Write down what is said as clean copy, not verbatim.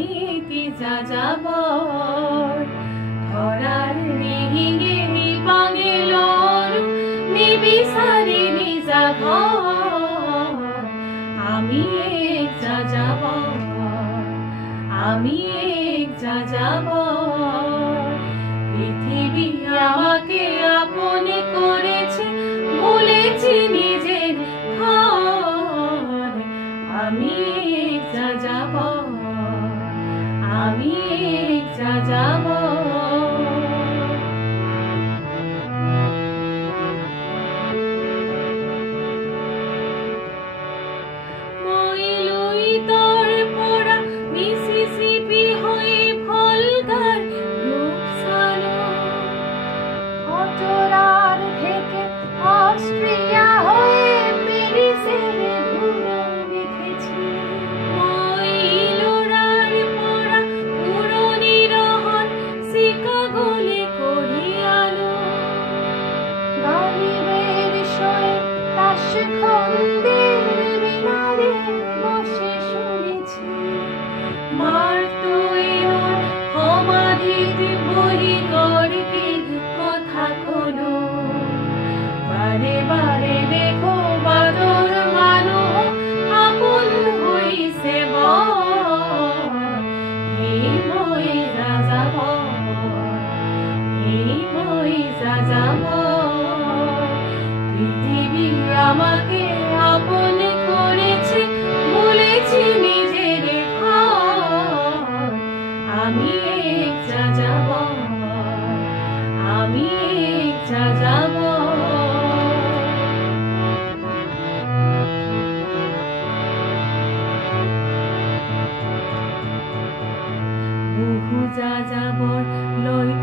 আমি এটি যাযাবর ধরার নিহিঙে বাঙেলর নিবিসারি নিজা ঘর আমি এক যাযাবর আমি এক যাযাবর পৃথিবী আমাকে আপন করেছে ভুলেছি নিজের ঘর আমি এক যাযাবর আমি এক যাযাবর মইলুই তোর পোড়া মিসিসিপি হয়ে ভলগার রূপসালো অটোরার থেকে অস্ট্রিয়া হয়ে প্যারিসের ধুলো দেখেছি মইলুরার পোড়া পুরনি রহন শিকাগোলে করিয়ালো গালিবের শোয়ে তাশখন্দের মিনারে বসে শুনেছি মার্তুয়েনোর সমাধিত বহি গড়কে কথা কলো বারে বারে দেখো বাদর মানুহ আপন হইছে এই মই যাযাবর এই মই যাযাবর পৃথিবী আমাকে আপন করেছে ভুলেছি নিজের ঘর আমি এক যাযাবর আমি এক যাযাবর বহু যাযাবর লয়